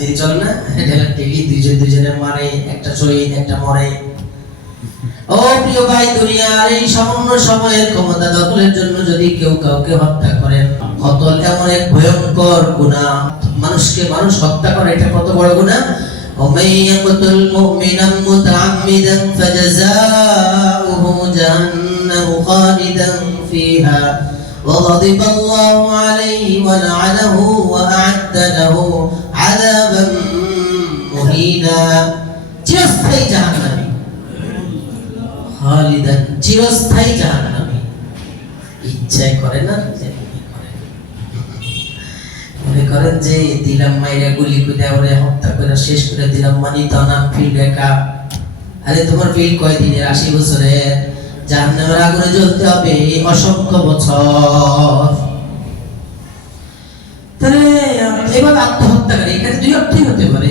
রাজনীতি চলে না, এটা টেলি দুজনে মারে, একটা শহীদ একটা মরে। ও প্রিয় ভাই, দুনিয়ার এই সামান্য সময়ের ক্ষমতা দখলের জন্য যদি কেউ কাউকে হত্যা করেন, কতল এমন এক ভয়ঙ্কর গুনাহ। মানুষকে মানুষ হত্যা করে, এটা কত বড় গুনাহ। ومن يقتل مؤمنا متعمدا فجزاؤه جهنم خالدا فيها وغضب الله عليه ولعنه وأعد له عذابا مهينا চিরস্থায়ী জাহান্নামী, খালিদান চিরস্থায়ী জাহান্নামী। ইচ্ছাই করে না যে মনে করেন যে দিলাম মাইরা গুলি করে ওরে হত্যা করে শেষ করে দিলাম, মানি তো না ফিল একা। আরে তোমার ফিল কয়দিনের? 80 বছরের। জাহান্নামের আগুনে জ্বলতে হবে অসংখ্য বছর। তাহলে এবার আত্মহত্যাকারী, এখানে দুই অর্থই হতে পারে,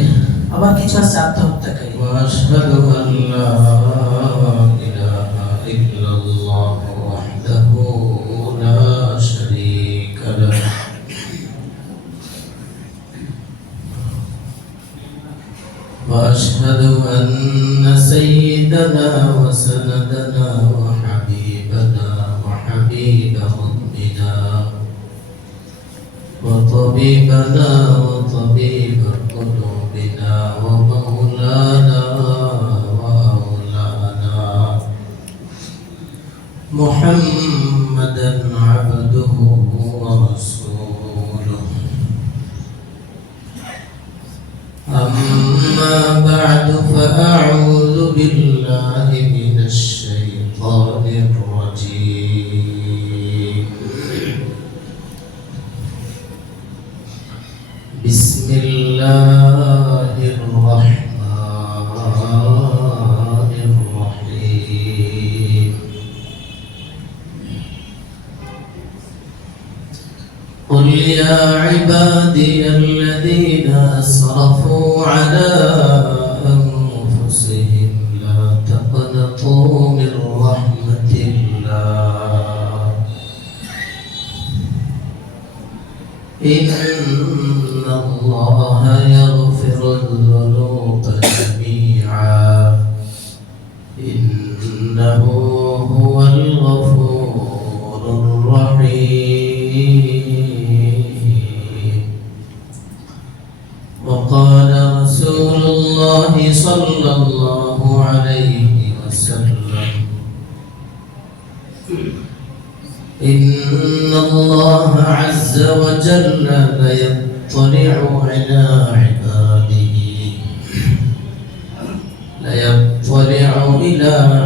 আবার কিছু আছে আত্মহত্যাকারী। ওয়াশহাদু আল্লা ইলাহা ইল্লাল্লাহ ওয়াহদাহু লা শারীকা লাহু وأشهد أن سيدنا وسندنا وحبيبنا وحبيب ربنا وطبيبنا وطبيب قلوبنا ومولانا وأولانا محمدا عبده ورسوله. أما بعد فأعوذ بالله من الشيطان الرجيم. بسم الله الرحمن الرحيم. قل يا عبادي الذين أسرفوا على أنفسهم لا تقنطوا من رحمة الله إن الله يغفر الذنوب جميعا إنه هو الغفور الرحيم. وقال رسول الله صلى الله عليه وسلم إن الله عز وجل ليطلع إلى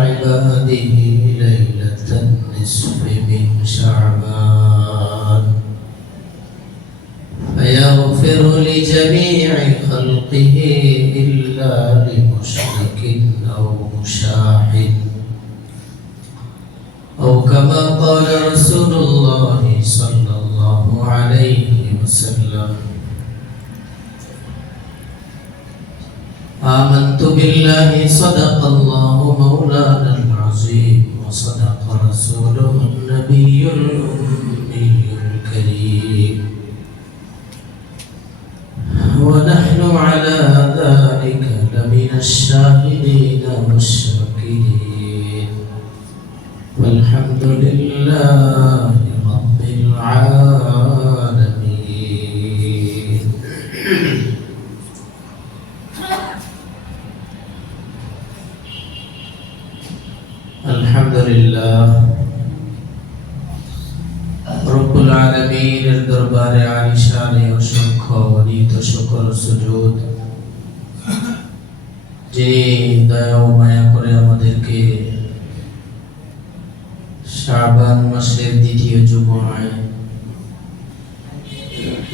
عباده ليلة النصف من شعبان فيغفر لجميع خلقه إلا لمشرك أو مشاحن أو كما قال رسول الله صلى الله عليه وسلم. آمنت بالله صدق الله مولانا العظيم وصدق رسوله النبي الأمي الكريم ونحن على ذلك لمن الشاهدين والشاكرين والحمد لله رب العالمين. الحمد لله রব্বুল আলামিনের দরবারে আলিশানে অসংখ্য অনিত শুকর সুজুদ, যিনি দয়া ও মায়া করে আমাদেরকে শাবান মাসের দ্বিতীয় জুমআয়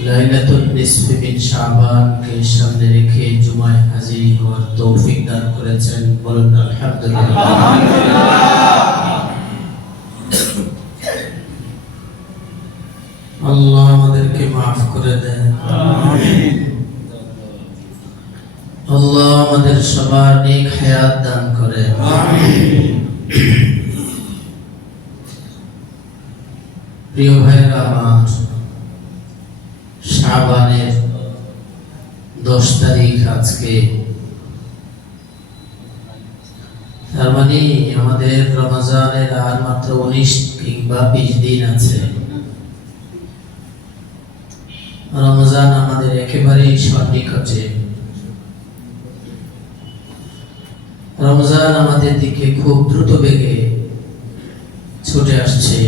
লাইলাতুল নিসফি মিন শাবানকে সামনে রেখে জুমায় হাজির হওয়ার তৌফিক দান করেছেন। বলুন আলহামদুলিল্লাহ। আল্লাহ আমাদেরকে মাফ করে দেন, আমিন। আল্লাহ আমাদের সবার নেক হায়াত দান করে, আমিন। প্রিয় ভাইরা আমার, শাবানের 10 তারিখ আজকে, তার মানে আমাদের রমজানের আর মাত্র 19 কিংবা 20 দিন আছে। রমজান আমাদের একেবারেই সন্নিকটে। রমজান আমাদের দিকে খুব দ্রুত বেগে ছুটে আসছে।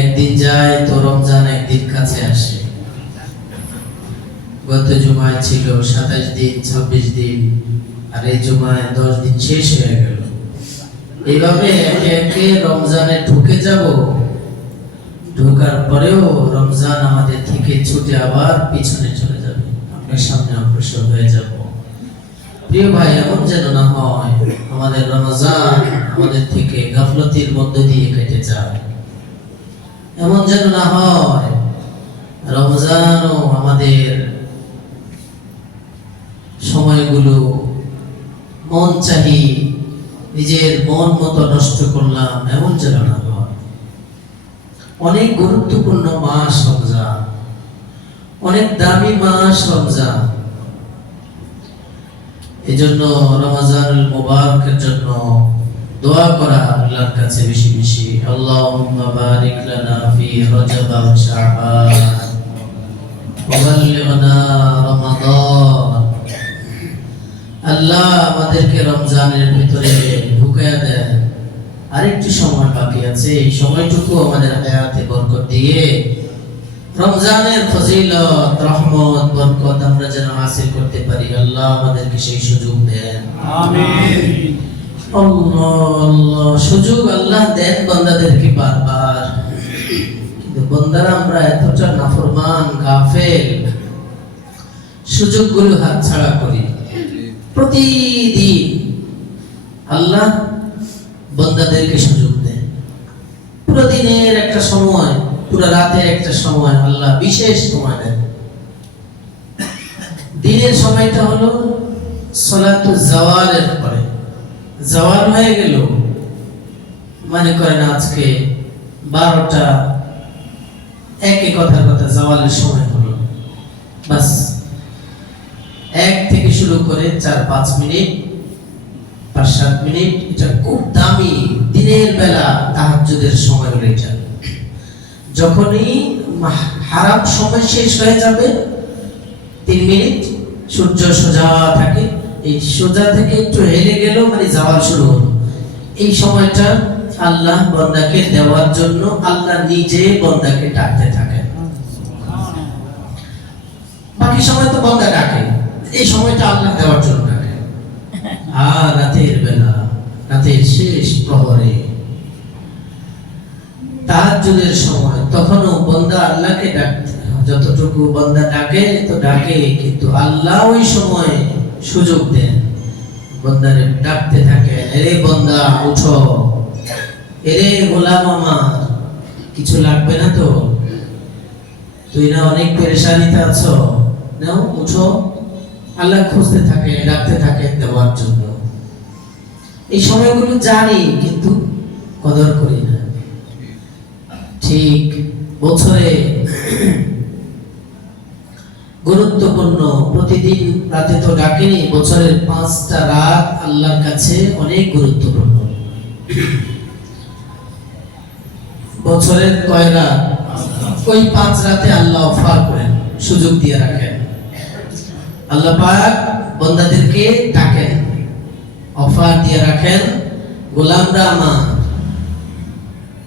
একদিন যায় তো রমজান একদিন কাছে আসে। গত জুমায় ছিল 27 দিন, 26 দিন, আর এই জুমায় 10 দিন শেষ হয়ে গেল। এইভাবে একে একে রমজানে ঢুকে যাব, ঢোকার পরেও রমজান আমাদের থেকে ছুটে আবার পিছনে চলে যাবে, আমরা সামনে অগ্রসর হয়ে যাব। প্রিয় ভাই, এমন যেন না হয় আমাদের রমজান আমাদের থেকে গাফলতির মধ্য দিয়ে কেটে যায়। এমন যেন না হয় রমজানও আমাদের সময়গুলো মন চাহি নিজের মন মতো নষ্ট করলাম, এমন যেন না হয়। অনেক গুরুত্বপূর্ণ মাস রমজান, অনেক দামি মাস রমজান। এজন্য রমজানুল মুবারকের জন্য দোয়া করা আল্লাহর কাছে বেশি বেশি। আল্লাহুম্মা বারিক লানা ফি রজব ওয়া শাবান ওয়া বাল্লিগনা রমাদান। আল্লাহ আমাদেরকে রমজানের ভিতরে ঢুকায়া দেন। আরেকটু সময় বাকি আছে, এই সময়টুকু আমাদের হায়াতে বরকত দিয়ে রমজানের ফজিলত, রহমত, বরকত আমরা যেন হাসিল করতে পারি। আল্লাহ আমাদেরকে সেই সুযোগ দেন। আমিন। আল্লাহ আল্লাহ, সুযোগ আল্লাহ দেন বান্দাদেরকে বারবার, কিন্তু বান্দারা আমরা এতটা নাফরমান, গাফেল, সুযোগগুলো হাতছাড়া করি। প্রতিদিন আল্লাহ বান্দাদেরকে সুযোগ দেন। পুরো দিনের একটা সময়, পুরো রাতের একটা সময় আল্লাহ বিশেষ সময় দেন। দিনের সময়টা হলো সালাতুল জাওয়ালের পরে। জাওয়াল হয়ে গেল, মনে করেন আজকে 12টা, একই কথার কথা জাওয়ালের সময় হলো, বাস 1 থেকে শুরু করে 4-5 মিনিট, 5-7 মিনিট, এটা খুব দামি দিনের বেলা তাহাজ্জুদের সময় হলো। এটা যখনই হারাম সময় শেষ হয়ে যাবে, 3 মিনিট সূর্য সোজা থাকে, এই সোজা থেকে একটু হেলে গেল মানে যাওয়া শুরু হলো। এই সময়টা আল্লাহ বান্দাকে দেওয়ার জন্য আল্লাহ নিজে বান্দাকে ডাকতে থাকেন। বাকি সময় তো বান্দা ডাকে, এই সময়টা আল্লাহ দেওয়ার জন্য ডাকে। আর রাতের বেলা, রাতের শেষ প্রহরে, তাহাজ্জুদের সময়, তখনও বান্দা আল্লাহকে ডাকতে, যতটুকু বান্দা ডাকে তো ডাকে, কিন্তু আল্লাহ ওই সময় সুযোগ দেন, বান্দারে ডাকতে থাকে, এরে বান্দা উঠো, এরে গোলাম আমার, কিছু লাগবে না তো, তুই না অনেক পেরেশানিতে আছো, নাও উঠো। আল্লাহ খুঁজতে থাকে, ডাকতে থাকে দেওয়ার জন্য। এই সময়গুলো জানি কিন্তু কদর করি না। ঠিক বছরে গুরুত্বপূর্ণ, প্রতিদিন রাতে তো ডাকেনি, বছরের 5টা রাত আল্লাহর কাছে অনেক গুরুত্বপূর্ণ। বছরের কয় রাত? ওই 5 রাতে আল্লাহ অফার করেন, সুযোগ দিয়ে রাখেন। আল্লাহ পাক বান্দাদেরকে ডাকেন, অফার দিয়ে রাখেন, গোলামরা আমার,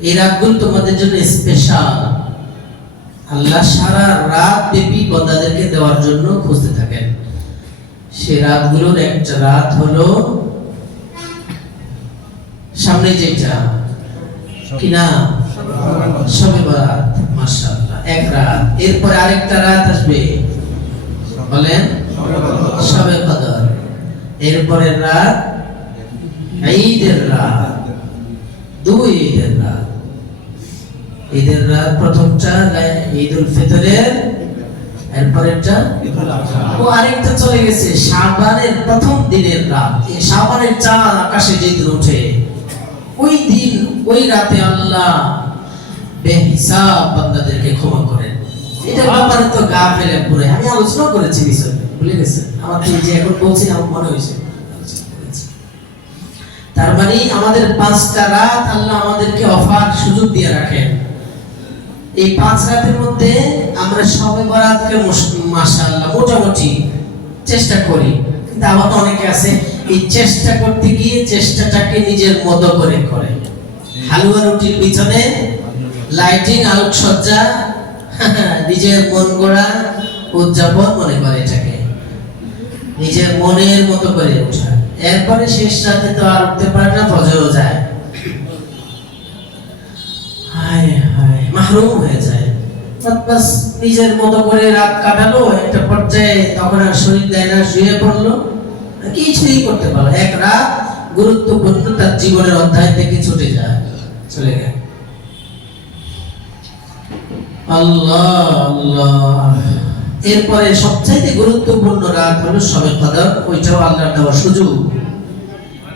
এই রাতগুলো তোমাদের জন্য স্পেশাল। আল্লাহ সারা রাত ব্যাপী বান্দাদেরকে দেওয়ার জন্য খুঁজতে থাকেন। সে রাতগুলোর একটা রাত হলো সামনে যেটা কিনা শবে বরাত, মাশাআল্লাহ, এক রাত। এরপর আরেকটা রাত আসবে, বলেন শবে কদর। এরপরের রাত ঈদের রাত, 2 ঈদের রাত। ঈদের রাত প্রথমটা ঈদুল ফিতরের, এরপরেরটা ও আরেকটা চলে গেছে শাবানের প্রথম দিনের রাত। এই শাবানের চাঁদ আকাশে যেদিন ওঠে, ওই দিন, ওই রাতে আল্লাহ বেহিসাব বান্দাদেরকে ক্ষমা করেন। এটার ব্যাপারে তো গা ফেলে পুরো আমি আলোচনা করেছি বিষয়ে, ভুলে গেছেন? আমার তো এই যে এখন বলছি আমার মনে হয়েছে আলোচনা করেছি। তার মানে আমাদের 5টা রাত আল্লাহ আমাদেরকে অফার সুযোগ দিয়ে রাখেন। এই 5 রাতের মধ্যে আমরা সবে বরাতকে মাশাআল্লাহ মোটামুটি চেষ্টা করি, কিন্তু আবার অনেকে আছে এই চেষ্টা করতে গিয়ে চেষ্টাটাকে নিজের মতো করে করে। হালুয়া রুটির পিছনে লাইটিং আলোকসজ্জা নিজের মন গড়া উদযাপন মনে করে এটাকে, নিজের মনের মতো করে ওঠা। এরপরে শেষ রাতে তো আর উঠতে পারে না, ফজরও যায়, হায় হায় মাহরুম হয়ে যায়। বাস নিজের মতো করে রাত কাটালো, একটা পর্যায়ে তখন আর শরীর দেয় না, শুয়ে পড়লো, কিছুই করতে পারলো। এক রাত গুরুত্বপূর্ণ তার জীবনের অধ্যায় থেকে ছুটে যায়, চলে গেল। আল্লাহ আল্লাহ। এরপরে সবচাইতে গুরুত্বপূর্ণ রাত হলো শবে কদর, ওইটাও আল্লাহর দেওয়া সুযোগ।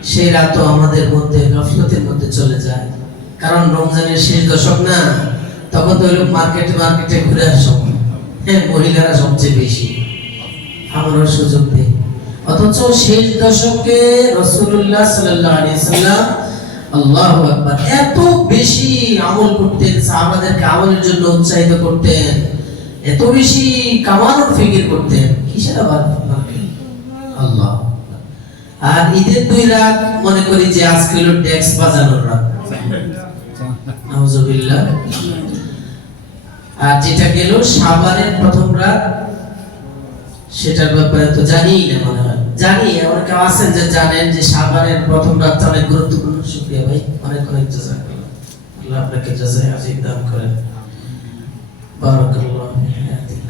সেই রাতও আমাদের মধ্যে গাফলতের মধ্যে চলে যায়, কারণ রমজানের শেষ দশক না, তখন তো হলো মার্কেটে ঘুরে আসো। হ্যাঁ, মহিলারা সবচেয়ে বেশি, আমারও সুযোগ নেই। অথচ শেষ দশকে রাসূলুল্লাহ সাল্লাল্লাহু আলাইহি সাল্লাম আল্লাহু আকবার এত বেশি আমল করতেন, সাহাবাদেরকে আমলের জন্য উৎসাহিত করতেন, এত বেশি কামানোর ফিকির করতেন। কিসের আবার আল্লাহ। আর ঈদের 2 রাত মনে করি যে আজকে হলো ট্যাক্স বাজানোর রাত, নাউজুবিল্লাহ। আর যেটা গেল শাবানের প্রথম রাত, সেটার ব্যাপারে তো জানি না, মনে হয় জানি। আমার কেউ আছেন যে জানেন যে শাবানের প্রথম রাতটা অনেক গুরুত্বপূর্ণ? শুকরিয়া ভাই, অনেক অনেক জাযাকাল্লাহ, আল্লাহ আপনাকে জাযায়ে আজিম দান করেন, বারাকাল্লাহু ফিক।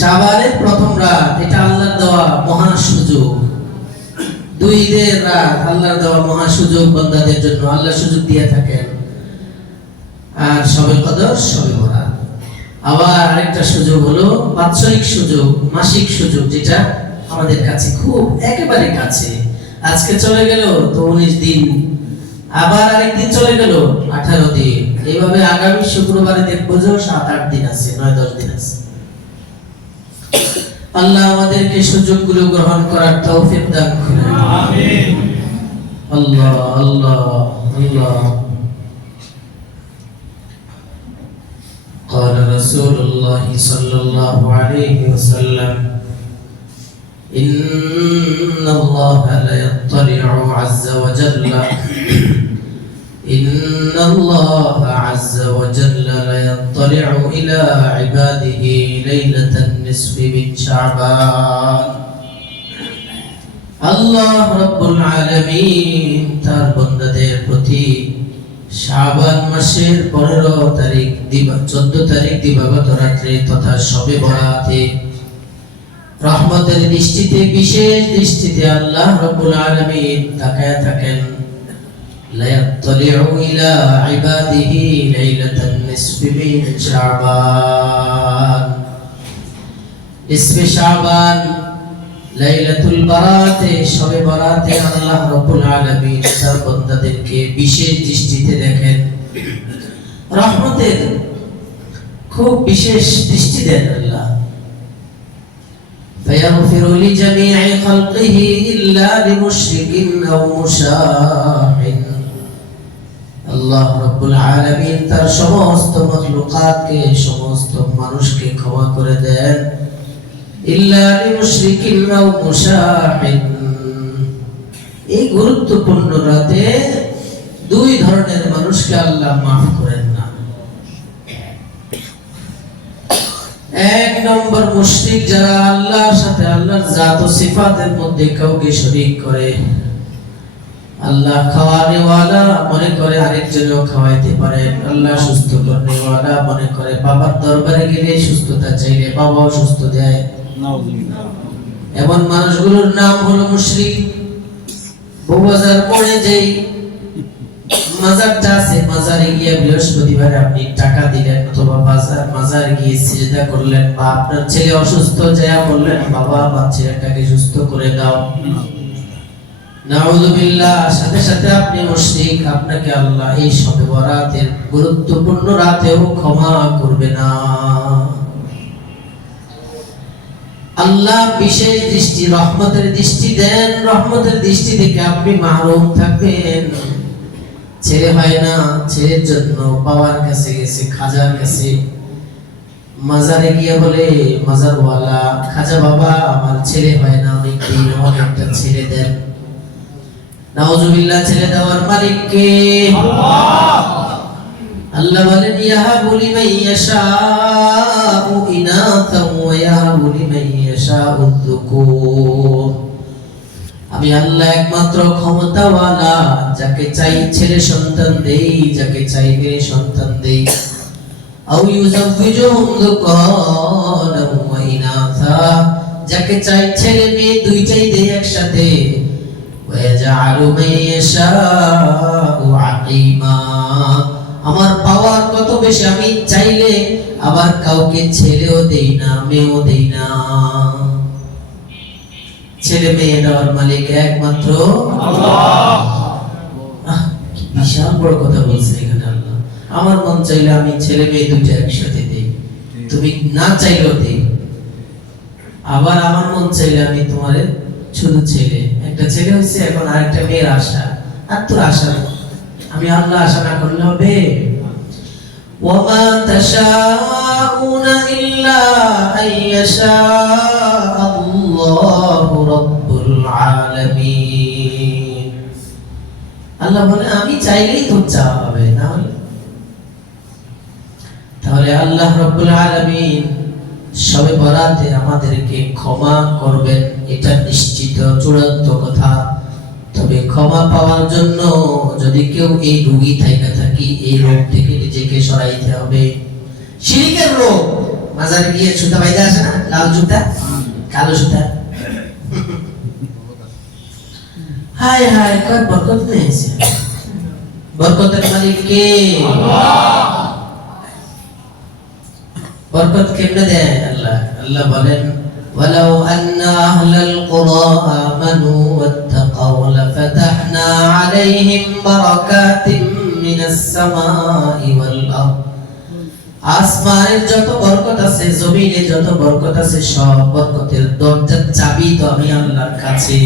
শাবানের প্রথম রাত, এটা আল্লাহর দেওয়া মহা সুযোগ। 2 ঈদের রাত আল্লাহর দেওয়া মহা সুযোগ বান্দাদের জন্য, আল্লাহ সুযোগ দিয়ে থাকেন। আর শবে কদর, শবে বরাত। আবার আরেকটা সুযোগ হলো বাৎসরিক সুযোগ, মাসিক সুযোগ, যেটা আমাদের কাছে খুব একেবারে কাছে। আজকে চলে গেল তো 19 দিন, আবার আরেকদিন চলে গেল 18 দিন, এইভাবে আগামী শুক্রবারে দেখবো যে 7-8 দিন আছে, 9-10 দিন আছে। আল্লাহ আমাদেরকে সুযোগগুলো গ্রহণ করার তৌফিক দান করুন, আমিন। আল্লাহ আল্লাহ আল্লাহ। قال رسول الله صلى الله عليه وسلم إن الله لا يطلع عز وجل إن الله عز وجل لا يطلع إلى عباده ليلة النصف من شعبان الله رب العالمين তার বান্দাদের প্রতি শাবান মাসের 15 তারিখ 14 তারিখ দিবাগত রাত্রে তথা শবে বরাতে রহমতের দৃষ্টিতে, বিশেষ দৃষ্টিতে আল্লাহ রাব্বুল আলামিন তাকায়া থাকেন। লা ইয়াত্তালিউ ইলা ইবাদিহি লাইলাতান নিসফি মিন শাবান, নিসফে শাবান, লাইলাতুল বারাতে, শবে বরাতে আল্লাহ রাব্বুল আলামিন তার বান্দাদেরকে বিশেষ দৃষ্টিতে দেখেন, রহমতের খুব বিশেষ দৃষ্টি দেন আল্লাহ। ফায়াগফিরু লিজামি'i খালকিহি ইল্লা লিমুশরিকিন আও মুশাহিন, আল্লাহ রাব্বুল আলামিন তার সমস্ত মাখলুকাতকে, সমস্ত মানুষকে ক্ষমা করে দেন, ইল্লা লিমুশরিকিন আও মুশাহিন। এই গুরুত্বপূর্ণ রাতে 2 ধরনের মানুষকে আল্লাহ মাফ করেন না। 1 নম্বর মুশরিক, যারা আল্লাহর সাথে আল্লাহর জাত ও সিফাতের মধ্যে কাউকে শরীক করে, আল্লাহ খাওয়ানে ওয়ালা মনে করে আরেকজনও খাওয়াইতে পারেন, আল্লাহ সুস্থ করতে ওয়ালা মনে করে বাবার দরবারে গেলে সুস্থতা চাইলে বাবাও সুস্থ দেয়। এমন মানুষগুলোর নাম হলো মুশরিক। বউবাজার পড়ে যেই মাজারটা আছে, মাজারে গিয়ে বৃহস্পতিবারে আপনি টাকা দিলেন, অথবা মাজারে গিয়ে সিজদা করলেন, বা আপনার ছেলে অসুস্থ, যা বললেন বাবা আমার ছেলেটাকে সুস্থ করে দাও, নাউযুবিল্লাহ, সাথে সাথে আপনি মুশরিক, আপনাকে আল্লাহ এই শবে বরাতের গুরুত্বপূর্ণ রাতেও ক্ষমা করবে না। আল্লাহ বিশেষ দৃষ্টি, রহমতের দৃষ্টি দেন, রহমতের দৃষ্টি থেকে আপনি মাহরুম থাকবেন। ছেলে হয় না, ছেলের জন্য বাবার কাছে গেছে, খাজার কাছে, মাজারে গিয়ে বলে মাজারওয়ালা, খাজা বাবা আমার ছেলে হয় না, অনেক দিন, আমাকে একটা ছেলে দেন। নাউযুবিল্লাহ, ছেলে দেওয়ার মালিক কে? আল্লাহ। আল্লাহ বলেন ইয়াহাবু লিমান ইয়াশাউ ইনাতাও ওয়া ইয়াহাবু লিমান ইয়াশাউ যুকুর। আমি আল্লাহ একমাত্র ক্ষমতাওয়ালা, যাকে চাই ছেলে সন্তান দেই, যাকে চাই মেয়ে সন্তান দেই। আও ইউযাওয়িজুহুম যুকারান ওয়া ইনাসা, যাকে চাই ছেলে মেয়ে দুইটাই দেই একসাথে। ওয়া ইয়াজআলু মান ইয়াশাউ আকিমা, আমার পাওয়ার কত বেশি, আমি চাইলে আবার কাউকে ছেলেও দেই না, মেয়েও দেই না। ছেলে মেয়ে দেওয়ার মালিক একমাত্র আল্লাহ। বিশাল বড় কথা বলছে এখানে আল্লাহ। আমার মন চাইলে আমি ছেলে মেয়ে দুইটা একসাথে দেই, তুমি না চাইলেও দেই। আবার আমার মন চাইলে আমি তোমারে শুধু ছেলে, একটা ছেলে হচ্ছে, এখন আরেকটা মেয়ের আশা, আর তোর আশা নেই। আমি আল্লাহ আশা না করলে হবে? ওয়ামা তাশাউনা ইল্লা আইয়াশা আল্লাহু রাব্বুল আলামিন। আল্লাহ বলে আমি চাইলেই তোর চাওয়া হবে, না হলে? তাহলে আল্লাহ রাব্বুল আলামিন শবে বরাতে আমাদেরকে ক্ষমা করবেন, এটা নিশ্চিত চূড়ান্ত কথা। তবে ক্ষমা পাওয়ার জন্য যদি কেউ এই রোগী থাকি, এই রোগ থেকে নিজেকে সরাইতে হবে। শিরকের রোগ, মাজারে গিয়ে জুতা বাইদা আসে না, লাল জুতা কালো জুতা, হায় হায় কয় বরকত নেছে। বরকতের মালিক কে? আল্লাহ। বরকত কেমনে দেয় আল্লাহ? আল্লাহ বলেন ولو أن أهل القرى آمنوا واتقوا لفتحنا عليهم بركات من السماء والأرض। আসমানের যত বরকত আছে, জমিনে যত বরকত আছে, সব বরকতের দরজার চাবি তো আমি আল্লাহর কাছে।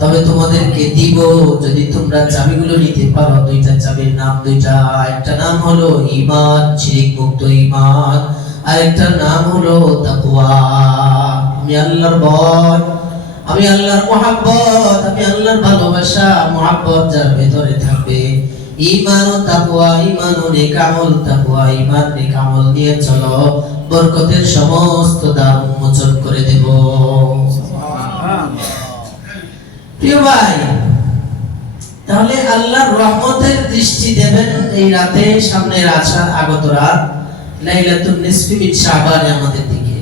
তবে তোমাদেরকে দিব যদি তোমরা চাবিগুলো নিতে পারো। দুইটা চাবির নাম দুইটা, একটা নাম হলো ঈমান, শিরক মুক্ত ঈমান, আরেকটা নাম হলো তাকওয়া। আমি আল্লাহর ভয়, আমি আল্লাহর মহব্বত, আমি আল্লাহর ভালোবাসা, মহব্বত যার ভেতরে থাকবে, ঈমান ও তাকওয়া, ঈমান ও নেক আমল, তাকওয়া ঈমান নেক আমল নিয়ে চলো, বরকতের সমস্ত দ্বার উন্মোচন করে দেব। প্রিয় ভাই, তাহলে আল্লাহর রহমতের দৃষ্টি দেবেন এই রাতে, সামনের আগত রাত লাইলাতুন নিসফি মিন শাবানে আমাদের দিকে।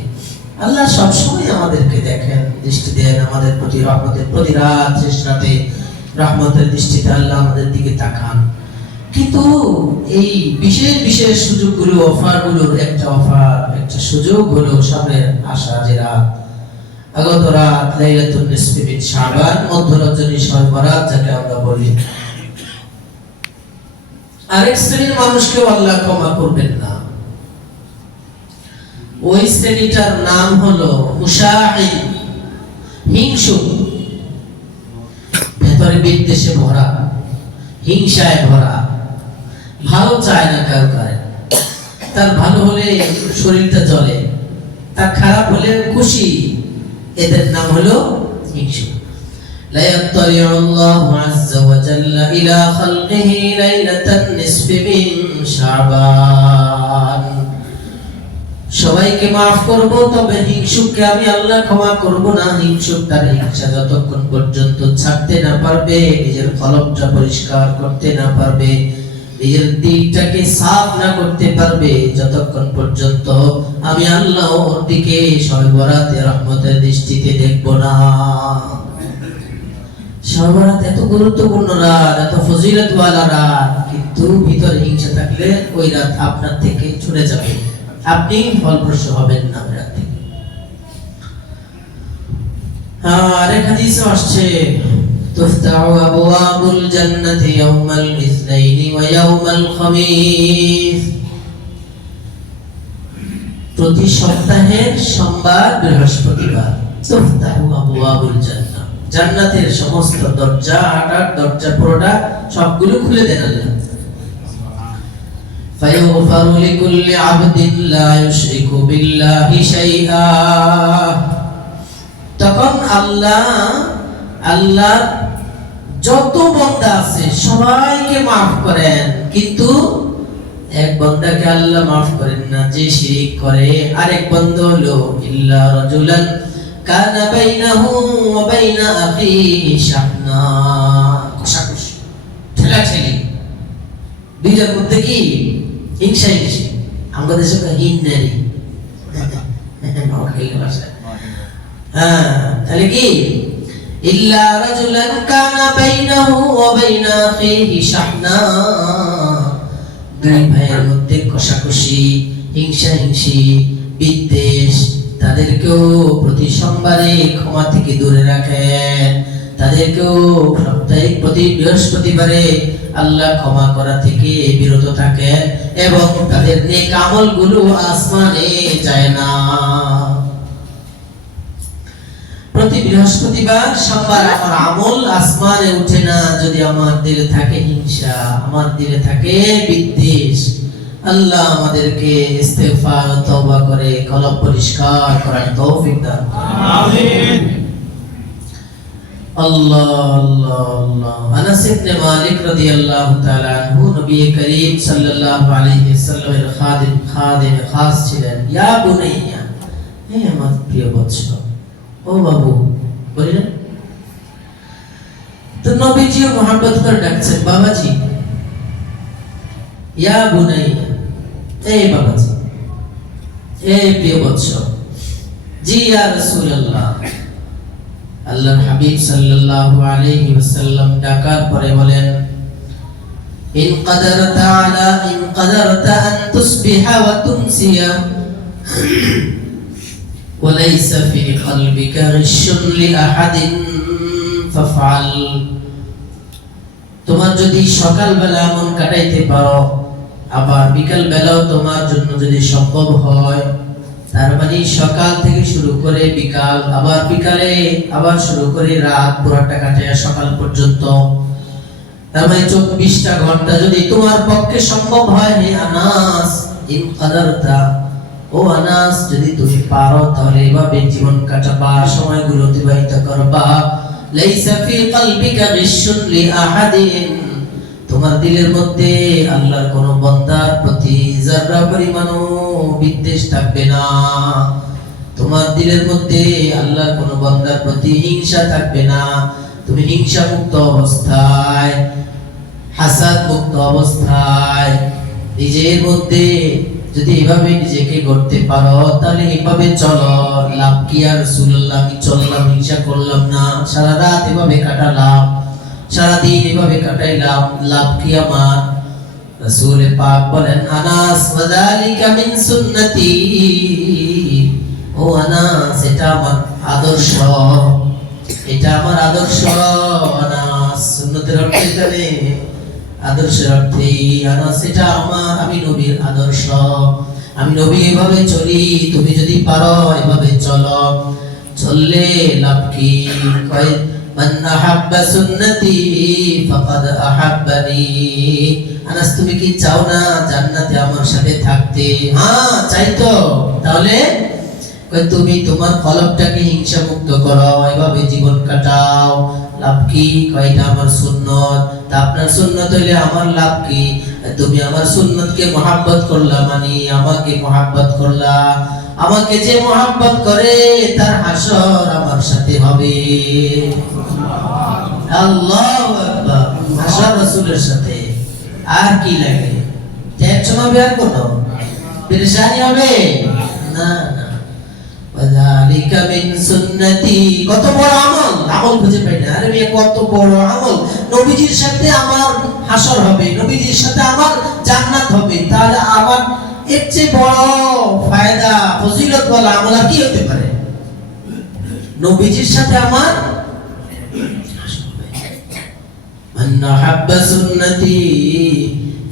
আল্লাহ সব সময় আমাদেরকে দেখেন, দৃষ্টি দেন আমাদের প্রতি, রহমতের প্রতি রাত, শেষ রাতে রহমতের দৃষ্টিতে আল্লাহ আমাদের দিকে তাকান। কিন্তু এই বিশেষ বিশেষ সুযোগগুলো, অফারগুলোর একটা অফার, একটা সুযোগ হলো সামনের আসা যে রাত, আগত রাত লাইলাতুন নিসফি মিন শাবান, মধ্য রজনী শবে বরাত যাকে আমরা বলি। আরেক শ্রেণীর মানুষকেও আল্লাহ ক্ষমা করবেন না। ওই শ্রেণীটার নাম হলো মুশাহিদ, হিংসুক, ভেতরে বিদ্বেষে ভরা, হিংসায় ভরা, ভালো চায় না কারো কারে। তার ভালো হলে শরীরটা জ্বলে, তার খারাপ হলে খুশি। এদের নাম হলো হিংসুক। لا يطلع الله عز وجل إلى خلقه ليلة النصف من شعبان। সবাইকে মাফ করব, তবে হিংসুককে আমি আল্লাহ ক্ষমা করব না। হিংসুক তার হিংসা যতক্ষণ পর্যন্ত ছাড়তে না পারবে, নিজের কলবটা পরিষ্কার করতে না পারবে, নিজের দিলটাকে সাফ না করতে পারবে, যতক্ষণ পর্যন্ত আমি আল্লাহ ওর দিকে শবে বরাতে রহমতের দৃষ্টিতে দেখব না। শবে বরাত এত গুরুত্বপূর্ণ রাত, এত ফজিলতওয়ালা রাত, কিন্তু ভিতরে হিংসা থাকলে ওই রাত আপনার থেকে ছুটে যাবে, আপনি ফলপ্রসূ হবেন না রাত থেকে। আরেক হাদিসে আসছে তুফতাহু আবওয়াবুল জান্নাতি ইয়াওমাল ইসনাইনি ওয়া ইয়াওমাল খামিস। প্রতি সপ্তাহের সোমবার বৃহস্পতিবার তুফতাহু আবওয়াবুল জান্নাহ, জান্নাতের সমস্ত দরজা, আটার দরজা পুরোটা সবগুলো খুলে দেন আল্লাহ। ফায়ুগফারু লিকুল্লি আবদিন লা ইউশরিকু বিল্লাহি শাইআ। তখন আল্লাহ যত বান্দা আছে সবাইকে মাফ করেন, কিন্তু এক বান্দাকে আল্লাহ মাফ করেন না, যে শিরক করে। আরেক বান্দা হলো ইল্লা রাজুলান কানা বাইনাহু ওয়া বাইনা আখিহি শাহনা, কষাকষি, ঠেলাঠেলি, দুইটার মধ্যে কি হিংসা হিংসি। আমাদের দেশে হিন্নারি, তাহলে কি ইল্লা রাজুলান কানা বাইনাহু ওয়া বাইনা আখিহি শাহনা, দুই ভাইয়ের মধ্যে কষাকষি, হিংসা হিংসি, বিদ্বেষ, তাদেরকেও প্রতি সোমবারে ক্ষমা থেকে দূরে রাখেন। তাদেরকেও সাপ্তাহিক প্রতি বৃহস্পতিবারে আল্লাহ ক্ষমা করা থেকে বিরত থাকেন, এবং তাদের নেক আমলগুলো আসমানে যায় না। প্রতি বৃহস্পতিবার সোমবার আমার আমল আসমানে উঠে না যদি আমার দিলে থাকে হিংসা, আমার দিলে থাকে বিদ্বেষ। আল্লাহ আমাদেরকে ইস্তেগফার ও তওবা করে কলব পরিষ্কার করার তৌফিক দান করুন, আমিন। আল্লাহ আল্লাহ আল্লাহ। আনাস ইবনে মালিক রাদিয়াল্লাহু তাআলা আনহু নবী করিম সাল্লাল্লাহু আলাইহি ওয়াসাল্লামের খাদিম খাস ছিলেন। ইয়া বুনাইয়া, হে আমার প্রিয় বৎস, ও বাবু, বলি না তো নবীজিও মোহাম্মত করে ডাকছেন বাবাজি। ইয়া বুনাইয়া, এই বাবাজি, এই প্রিয় বৎস। জি ইয়া রাসূলুল্লাহ। আল্লাহর হাবিব সাল্লাল্লাহু আলাইহি ওয়াসাল্লাম ডাকার পরে বলেন, ইন কাদারতা আন তুসবিহা ওয়া তুমসিয়া ওয়া লাইসা ফি কলবিকা গিশুন লিআহাদিন ফাফআল। তোমার যদি সকালবেলা মন কাটাইতে পারো, আবার বিকাল বেলাও তোমার জন্য যদি সম্ভব হয়, তার মানে সকাল থেকে শুরু করে বিকাল, আবার বিকালে আবার শুরু করে রাত পুরাটা কাটায় সকাল পর্যন্ত, তার মানে 24টা ঘন্টা যদি তোমার পক্ষে সম্ভব হয়, হে আনাস, ইন কাদারতা, ও আনাস, যদি তুমি পারো তাহলে এভাবে জীবন কাটাবা, সময়গুলো অতিবাহিত করবা। লাইসা ফি কলবিকা গিশুন লিআহাদিন, তোমার দিলের মধ্যে আল্লাহর কোন বান্দার প্রতি যারা পরিমাণও বিদ্বেষ থাকবে না, তোমার দিলের মধ্যে আল্লাহর কোন বান্দার প্রতি হিংসা থাকবে না। তুমি হিংসা মুক্ত অবস্থায়, হাসাদ মুক্ত অবস্থায় নিজের মধ্যে যদি এভাবে নিজেকে গড়তে পারো, তাহলে এভাবে চলো। লাভ কি আর রাসূলুল্লাহ, আমি চললাম, হিংসা করলাম না, সারা রাত এভাবে কাটালাম, সারাদিন এভাবে কাটাইলাম, লাভ কি আমার? রাসূল পাক বলেন, আনাস ওয়াযালিকা মিন সুন্নতি, ও আনাস, এটা আমার আদর্শ, এটা আমার আদর্শ। আনাস সুন্নতের অর্থে জানে, আদর্শের অর্থে আনাস, এটা আমি নবীর আদর্শ, আমি নবী এভাবে চলি, তুমি যদি পারো এভাবে চলো। চললে লাভ কি? কয় মান আহাব্বা সুন্নতি ফাকাদ আহাব্বানি। আনাস, তুমি কি চাও না জান্নাতে আমার সাথে থাকতে? হ্যাঁ চাই তো। তাহলে কয় তুমি তোমার কলবটাকে হিংসা মুক্ত করো, এভাবে জীবন কাটাও। লাভ কি? কয় এটা আমার সুন্নত। তা আপনার সুন্নত হইলে আমার লাভ কি? তুমি আমার সুন্নতকে মহাব্বত করলা, মানে আমাকে মহাব্বত করলা। আমাকে যে মহাব্বত করে তার হাসর আমার সাথে হবে। আল্লাহু আকবার, হাসর রাসূলের সাথে। আর কি লাগে? টেনশন হবে আর কোনো? পেরেশানি হবে না না। ওয়াযালিকা মিন সুন্নতি, কত বড় আমল, আমল বুঝে পাই না। আরে মেয়ে, কত বড় আমল। নবীজির সাথে আমার হাসর হবে, নবীজির সাথে আমার জান্নাত হবে। তাহলে আমার এর চেয়ে বড় ফায়দা, ফজিলত বলা আমল আর কি হতে পারে? নবীজির সাথে আমার হাসর হবে। মান আহাব্বা সুন্নতি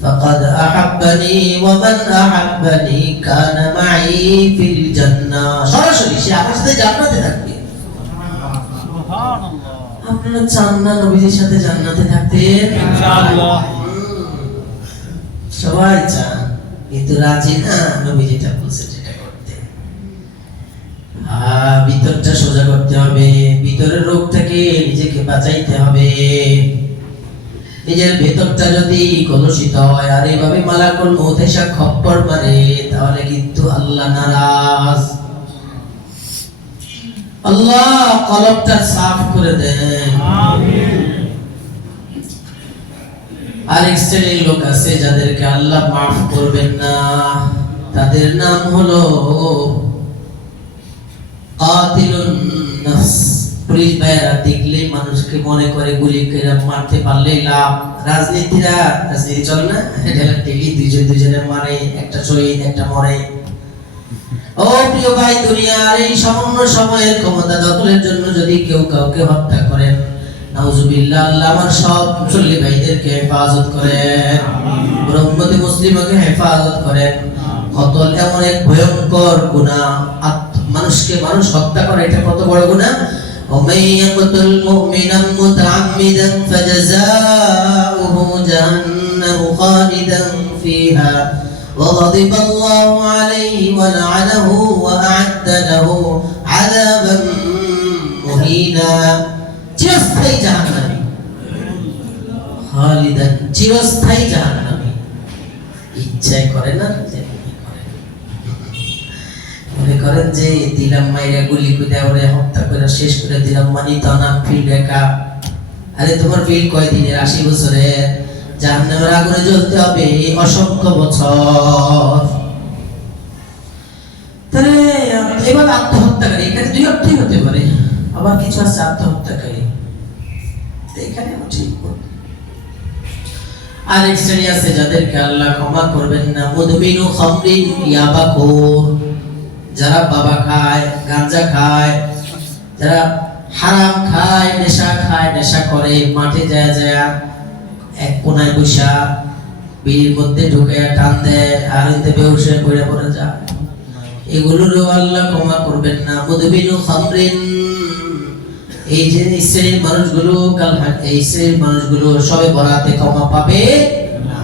ফাকাদ আহাব্বানি ওয়া মান আহাব্বানি কানা মাই ফিল জান্নাহ। সরাসরি সে আমার সাথে জান্নাতে থাকবে। সুবহানাল্লাহ। আপনারা চান না নবীজির সাথে জান্নাতে থাকতে? ইনশাআল্লাহ। সবাই চান, কিন্তু রাজি না নবী যেটা বলছে সেটা করতে। ভিতরটা সোজা করতে হবে, ভিতরের রোগ থেকে নিজেকে বাঁচাইতে হবে। নিজের ভেতরটা যদি কলুষিত হয় আর এইভাবে মালাকুল মউত এসে খপ্পর মারে, তাহলে কিন্তু আল্লাহ নারাজ। আল্লাহ কলবটা সাফ করে দেন। আমিন। আরেক শ্রেণীর লোক আছে যাদেরকে আল্লাহ মাফ করবেন না, তাদের নাম হলো কাতিলুন নাফস। পুলিশ ভাইয়েরা দেখলেই মানুষকে মনে করে গুলি করে মারতে পারলেই লাভ। রাজনীতি চলে না, ডেলি দুজনে মারে, একটা শহীদ একটা মরে। ও প্রিয় ভাই, দুনিয়ার এই সামান্য সময়ের ক্ষমতা দখলের জন্য যদি কেউ কাউকে হত্যা করেন, নাউজুবিল্লাহ, আল্লাহ আমার সব মুসল্লি ভাইদেরকে হেফাজত করেন, উম্মতে মুসলিমকে হেফাজত করেন। কতল এমন এক ভয়ঙ্কর গুনাহ, মানুষকে মানুষ হত্যা করে, এটা কত বড় গুনাহ। ومن يقتل مؤمنا متعمدا فجزاؤه جهنم خالدا فيها وغضب الله عليه ولعنه وأعد له عذابا مهينا। চিরস্থায়ী জাহান্নামী, খালিদান, চিরস্থায়ী জাহান্নামী। ইচ্ছাই করে না যে মনে করেন যে দিলাম মাইরা গুলি করে ওরে হত্যা করে শেষ করে দিলাম, মানি তো না ফিল রেখা। আরে তোমার ফিল কয়দিনের? 80 বছরের। জাহান্নামের আগুনে জ্বলতে হবে অসংখ্য বছর। তাহলে এবার আত্মহত্যাকারী, এখানে দুই অর্থই হতে পারে, আবার কিছু আছে আত্মহত্যাকারী। এখানে ঠিক আরেক শ্রেণী আছে যাদেরকে আল্লাহ ক্ষমা করবেন না, মুদমিনু খামরিন ইয়াবাকুর। যারা বাবা খায়, গাঁজা খায়, যারা হারাম খায়, নেশা করে, মাঠে যায় এক কোনায় বসা বিড়ির মধ্যে ঢুকে টান দেয় আর এতে বেহুশ হয়ে পড়ে যায়, এগুলোরও আল্লাহ ক্ষমা করবেন না। মুদমিনু খামরিন, এই যে শ্রেণীর মানুষগুলো এই শ্রেণীর মানুষগুলো সবে বরাতে ক্ষমা পাবে না।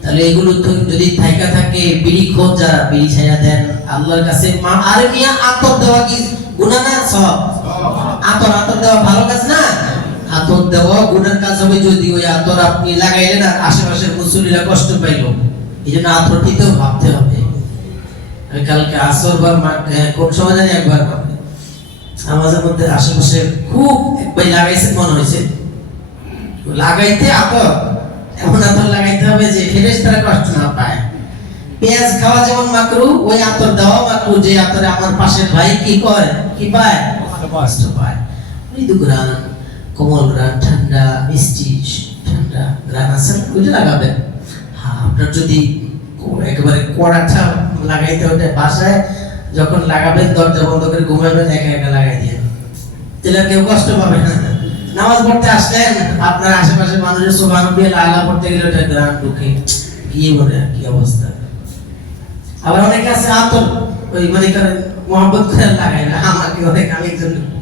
তাহলে এগুলো তো যদি থাইকা থাকে, বিড়ি খোঁজ যারা, বিড়ি ছাইয়া দেন আল্লাহর কাছে। আর মিয়া আতর দেওয়া কি গুনাহ না? সব আতর দেওয়া ভালো কাজ না? আতর দেওয়া গুনার কাজ হবে যদি ওই আতর আপনি লাগাইলেন আর আশেপাশের মুসল্লিরা কষ্ট পাইলো। এই জন্য আতরটিতেও ভাবতে হবে। আমি কালকে আসর বা কোন সময় জানি একবার আমাদের মধ্যে আশেপাশে খুব একবার লাগাইছে মনে হয়েছে, লাগাইতে আতর, এমন আতর লাগাইতে হবে যে ফেরেশতারা কষ্ট না পায়। পেঁয়াজ খাওয়া যেমন মাকরু, ওই আতর দেওয়া মাকরু, যে আতরে আমার পাশের ভাই কি করে, কি পায়, কষ্ট পায়। মৃদু গ্রান, কোমল গ্রান, ঠান্ডা মিষ্টি ঠান্ডা গ্রান আছে, ওইটা লাগাবেন। হ্যাঁ, আপনার যদি একেবারে কড়াটা লাগাইতে ওটা বাসায় যখন লাগাবেন, দরজা বন্ধ করে ঘুমাবেন, একা একা লাগাই দিয়ে, তাহলে কেউ কষ্ট পাবে না। নামাজ পড়তে আসলেন, আপনার আশেপাশে মানুষের সুবহানাল্লাহ আল্লাহ পড়তে গেলে ওটা গ্রান ঢুকে গিয়ে বলে কি অবস্থা। আবার অনেকে আছে আতর ওই মনে করেন মোহাম্মত করে লাগায় না, আমাকে অনেক, আমি